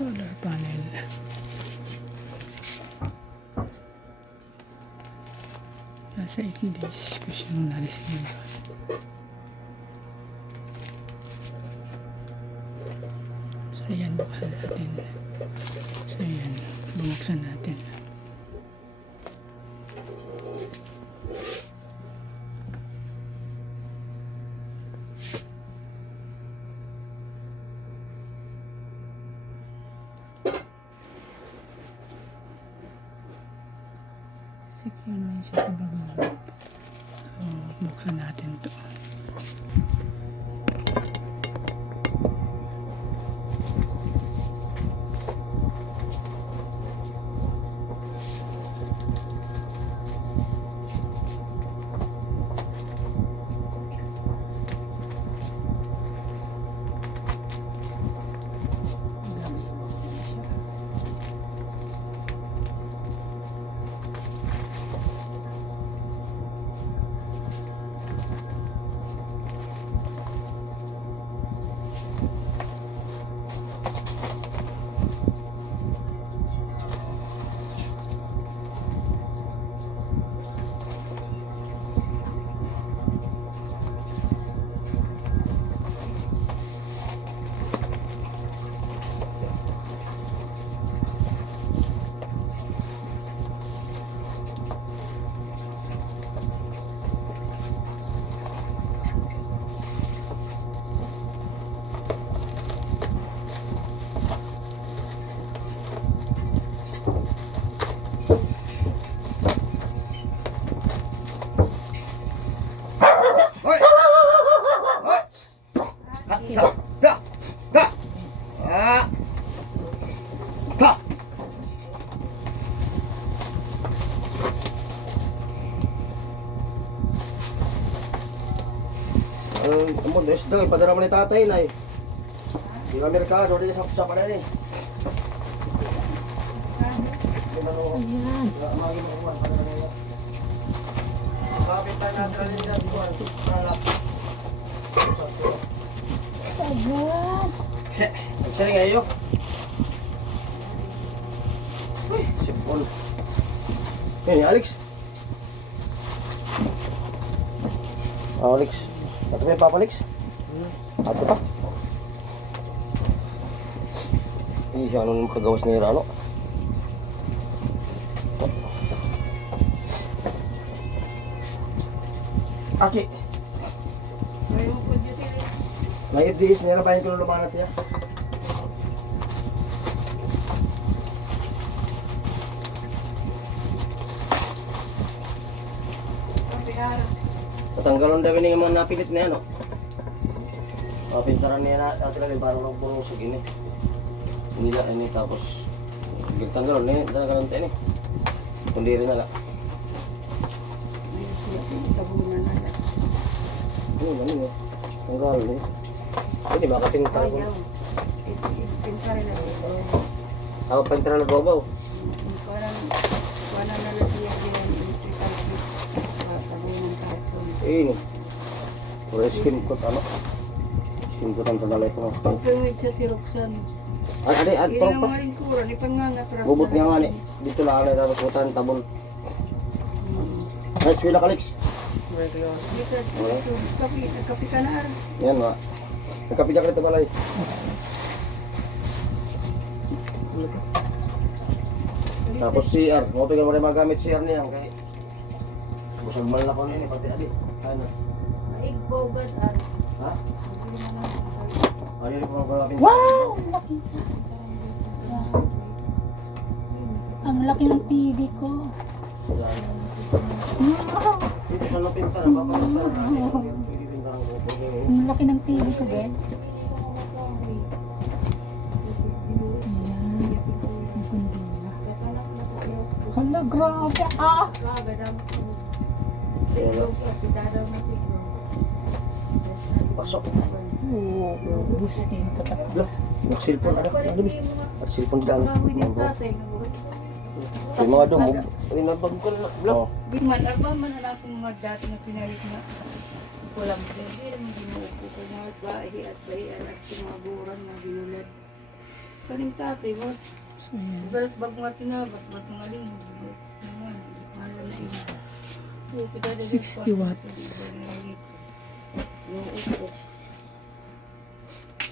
Solar panel. Nasa 8 days ko siyang na-receive. So ayan, buksan natin. So ayan, bubuksan natin. Secure na yun siya sa bagong. So, buksan natin to. Amon, isda, ipadara mo ni tatay na eh. Di ba merkado, di sa pa na eh. Ayan. Kapit tayo natin rin dyan, buwan. Sagan. Sari ngayon. Uy, sipon. Yan, Alex. Alex. Ato ba yung Papa Alex? Ato pa. Hindi siya ano nung kagawas ni Rano. Aki. May FDS nila ba yung kinulumanat niya? Tatanggalon daw yung mga napilit na yan, no? Pintaran niya na, ato na parang nagpurusog ini. Hindi na, ini tapos giltanggalon, ini, tatanggalon tayo ini. Kundi rin na lang. Tabunan na lang. Ano eh. Tanggal eh. Hindi makapintar ko. Ayaw. Ipinta rin natin ito. Ako pintar na babaw. Parang wala na lang siya yung electrical kit. Tabunan kahit kung. Eh. Pura skin ko tama. Skin ko tang tanalay ko. Pagpamig sa tiroksan. Ade, ad Hindi pro nga pro. maling kura. Di pangangat. Bubot nga nga ni. Dito lang na tapos butan tabon. Ay, swila Kalix. Kapi ka na ar. Yan nga. Nagkapidyak rito balay. Tapos CR. Mo to mo rin magamit CR niya kay. Busag man na ko ni pati adi. Ano? Igbogad ar. Ha? Ay, ko ba bin. Wow! Laki. Ang laki ng TV ko. Wow! Dito sa napinta na papapinta na. Ang laki ng TV ko, guys. Ayan. Ang kundi na. Hala, grabe. Ah! Pasok. Oo, buskin tatakbo. Nagsilpon ada. Nagsilpon dyan. Yung mga dumog. Hindi na pagkul na. Blok. Biman, arba man na akong mga dati na pinalit na kulang ko. Hindi naman ginuupo ko mga bahay at bayan at sumaburan na ginulat. Kaling tatay mo. So, ayan. Balas bag mga tinabas, ba't mga linggo. Naman, mahal na ina. 60 watts. Yung upo.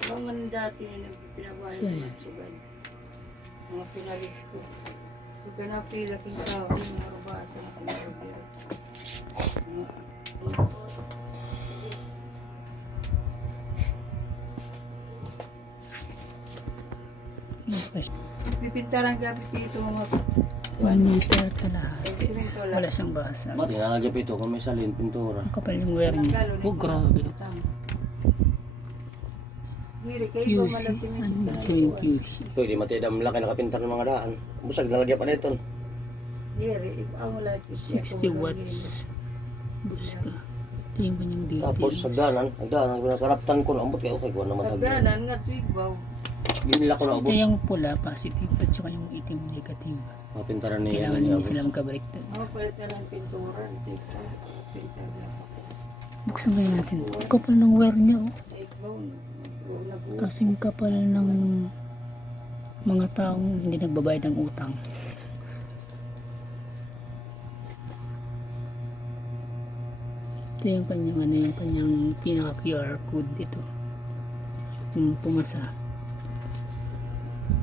Mga dati na pinabayan Siya mga yan. sugan. Mga pinalit ko. Kung ka napila king tao, mga rubasa na pinabira. Pipintaran gamit dito mga 1 meter ito lahat. simento lang. Wala siyang basa. Mati nga agap ito kung may salin pintura. Ang kapal yung wearing niya. Oh, grabe. QC. Ano yung sabihin QC? Ito, di mati dam laki nakapintar ng mga daan. Busag nalagyan pa na ito. 60 watts. Bus ka. Ito yung kanyang Tapos details. hagdanan, pinakaraptan ko na ambot kayo kay kuha naman hagdanan. Pagdanan nga tuigbaw. Ginila ko na Ito ubos. yung pula, positive, at saka yung itim, negative. Mapintaran niya Kailangan yan. hindi sila magkabaliktad. Palit na lang pintura. Pintar lang. Buksan kaya natin. Ang kapal ng wear niya, oh. Tuigbaw. Kasing kapal ng mga taong hindi nagbabayad ng utang. Ito yung kanyang ano, yung kanyang pinaka QR code dito. Yung pumasa.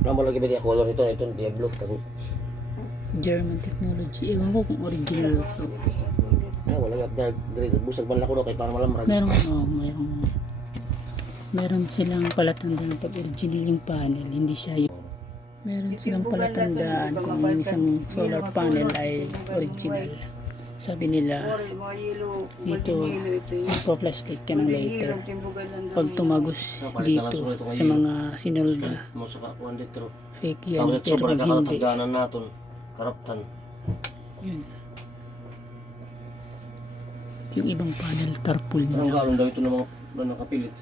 Wala mo lagi ba niya color ito? Ito, Diablo. German technology. Ewan ko kung original to. Wala nga dark grade. Busag man lang ko na kay para malamrag. Meron silang palatandaan pag original yung panel, hindi siya yung meron silang palatandaan kung yung isang solar panel ay original. Sabi nila, dito, magpa-flashlight ka ng later. Pag tumagos dito sa mga sinulda, Mo sa kakuan dito. fake yan. Tapos Pero sobrang pag hindi, kakatagdanan natin. Karaptan. yun. Yung ibang panel, tarpul Ang nila. galong daw ito ng mga nakapilit.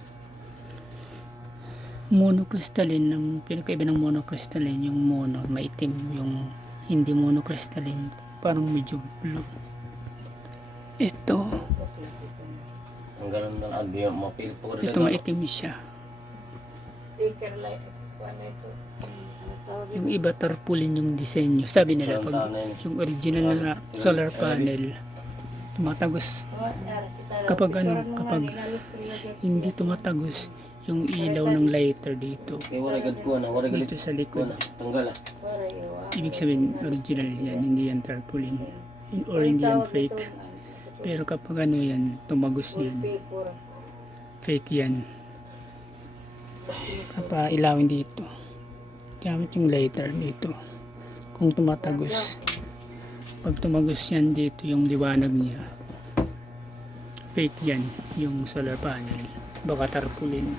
Monocrystalline, ang pinakaiba ng monocrystalline, yung mono, maitim, yung hindi monocrystalline, parang medyo blue. Ito, Ang galong ng albi yung mapilit po ko ito maitim siya. Sticker light. Ano ito? Ano tawag Yung iba tarpaulin yung disenyo. Sabi nila, pag yung original na solar panel, tumatagos. Kapag hindi tumatagos, yung ilaw ng lighter dito, Kaya wala gad ko na, wala galit dito sa ko likod. na. Tanggal ah. Ibig sabihin, original yan, hindi yan tarpaulin. Or hindi yan fake. Pero kapag ano yan, tumagos yan, fake yan. Ilawin dito. Gamit yung lighter dito. Kung tumatagos, pag tumagos yan dito, yung liwanag niya, fake yan, yung solar panel. Baka tarpaulin.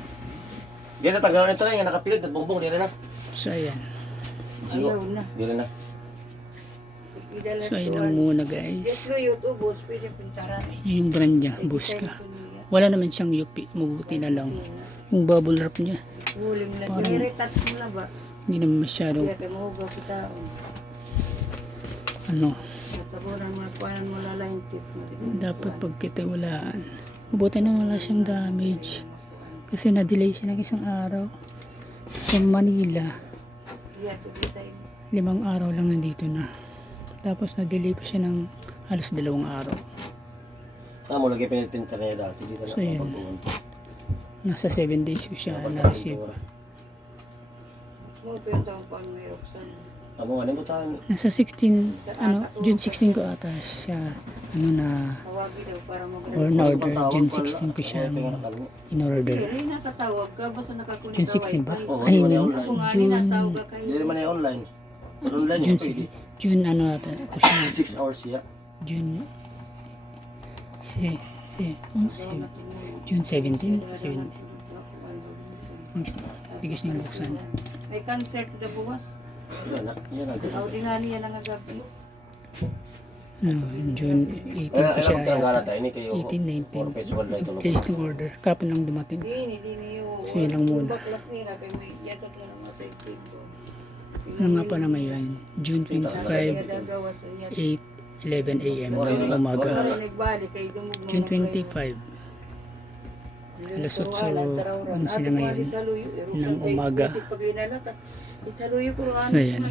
Di na tanggalan ito na yung nakapilit at bongbong. Di na na. So ayan. Ayaw na. Di na na. Idala So ayun lang muna guys. Yes, luyot, ubos, pwede pintaran. Yun yung brand niya, Buska. Wala naman siyang yupi, mabuti na lang. Yung bubble wrap niya, Huling na, Parang- diniretat mo na ba? hindi naman masyadong Kaya kayo mahugaw si taon. ano. Natabunan mo, kuhanan mo lala yung tip mo. Dapat pagkitiwalaan. Mabuti na wala siyang damage. Kasi na-delay siya ng isang araw. Sa Manila, Yeah, to design. 5 araw lang nandito na. Tapos na-delay pa siya ng halos 2 araw. Mo lagi pinipinta na niya dati. Dito na So, yun. kapag-uwan. Nasa 7 days ko siya na-receive. Mo pa yung taong paano may Roxanne. Amo nga, nabutahan. Nasa 16, June 16 ko ata siya, Tawagin daw para mag- or na-order. June 16 ko siya in-order. Hindi natatawag ka, basta nakakunin June 16 ba? Oo, Ay, hindi hindi. mo na Ako nga June, ninatawag ka kayo. Hindi naman na online. Online June, yun pwede. June ano ata, ito siya, 6 hours siya. June, June 17, 17. Bigas niyang buksan. May concert na bukas. Yan na. Yan na. Ordinary yan ang agabi. June 18 ko siya, Alam ka tayo ni kayo. 18, 19. Perpetual na ito. Place ng order. Kapon lang dumating. Dini yung... So, yun lang muna. Baklas nila kay may yatot lang ang matay ko. Ano nga pa na ngayon? June 25, Nagawa sa yat. 8:11 a.m. ng umaga. Nagbalik kay dumugmong. June 25, alas 8, ano sila ngayon, ng umaga. Pag inalata, italuyo ko So, yan.